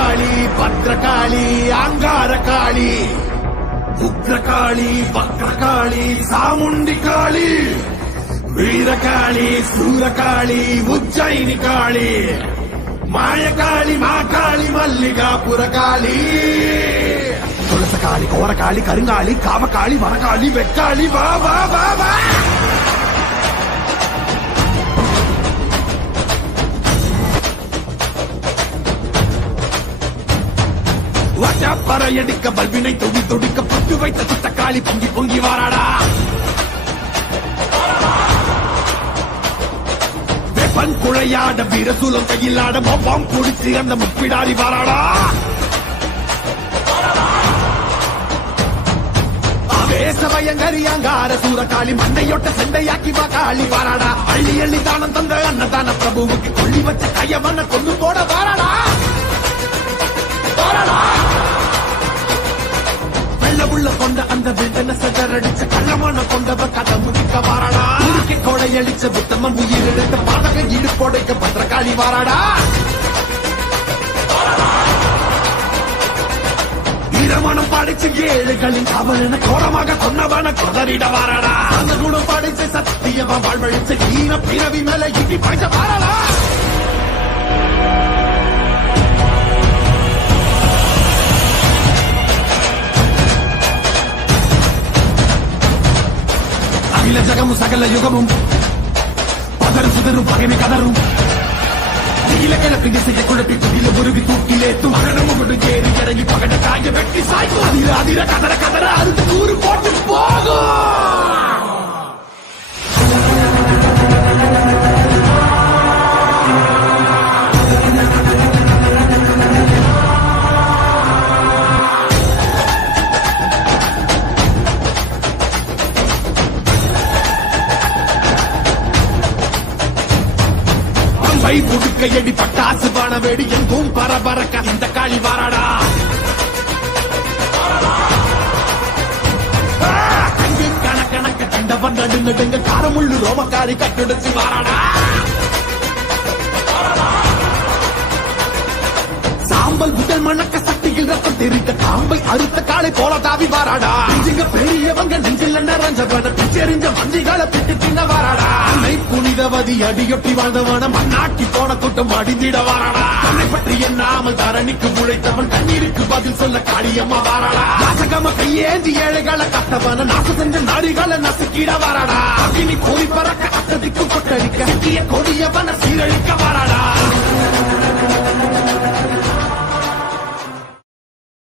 மாகாளி பத்ரகாளி அங்காரகாளி உக்ரகாளி வக்ரகாளி சாமுண்டி காளி வீரகாளி சூரகாளி உஜ்ஜயினி காளி மாயகாளி மாகாளி மல்லிகாபுர காளி துளசகாளி கோரகாளி கருங்காளி காமகாளி வரகாளி வெக்காளி வா வா வா வா பறையடிக்க பல்வினை தொடி தொடிக்க பட்டு வைத்த சுத்தக்காளி பொங்கி பொங்கி வாராடா வெப்பன் குழையாட வீரசூலம் கையிலாட மொவ்வாம் குடிச்சு அந்த முப்பிடாரி வாராடா ஆவேசவயங்கரி அங்கார சூரகாளி மண்டையொட்ட சண்டையாக்கி காளி வாராடா அள்ளி அள்ளி தானம் தந்த அன்னதான பிரபுவுக்கு கொள்ளி வச்ச கையவன கொண்டு போட வாராடா உள்ள கொண்ட அந்த வில்டன செதறடிச்ச கள்ளமான கொண்டவ கதை முதிக்க வாராடா உருக்கி கொடையடிச்ச புத்தமம் உயிர் எடுத்த பாதக இடுப்போடைக்க பத்திரகாளி வாராடா இரமணம் பாடிச்சு ஏழுகளின் அவன கோரமாக கொன்னவன கொதறிட வாராடா அந்த குணம் பாடிச்சு சத்தியமா வாழ்வழிச்ச ஈன பிறவி மேல இட்டி பாய்ச்ச வாராடா அகில ஜகமும் சகல யுகமும் பதரும் சுதரும் பகைமை கதரும் இல கிழக்கு திசையை குழப்பி துகில முருகி தூக்கிலேத்தும் அகனமும் ஏறி இறங்கி பகட காய வெட்டி சாய்க்கும் அதிர அதிர கதற கதற அறுத்து கூறு போட்டு போகும் புடுக்கையடி பட்டாசு பான வேடி எங்கும் பரபரக்க இந்த காளி வாராடா கணக்கணக்க கண்டவன் நடுங்க காரமுள்ளு ரோமக்காரி கட்டுடைச்சு வாராடா சாம்பல் புதல் மணக்க சக்தியில் ரத்தம் தெரிந்த காம்பை அறுத்த காலை போல தாவி வாராடா இங்க பெரியவங்க நெஞ்சில் நிறைஞ்சவன பிச்செறிஞ்ச மஞ்சிகளை பிட்டு தின்ன வாராடா அன்னை புனிதவதி அடியொட்டி வாழ்ந்தவன மண்ணாட்டி போன கூட்டம் அடிந்திட வாராடா தன்னை பற்றி எண்ணாமல் தரணிக்கு உழைத்தவன் கண்ணீருக்கு பதில் சொல்ல காளியம்மா வாராடா நாசகம கையேந்தி ஏழைகளை கத்தவன நாசு செஞ்ச நாடிகளை நசுக்கிட வாராடா அக்கினி கோரி பறக்க அத்ததிக்கு கொட்டடிக்க கொடியவன சீரழிக்க வாராடா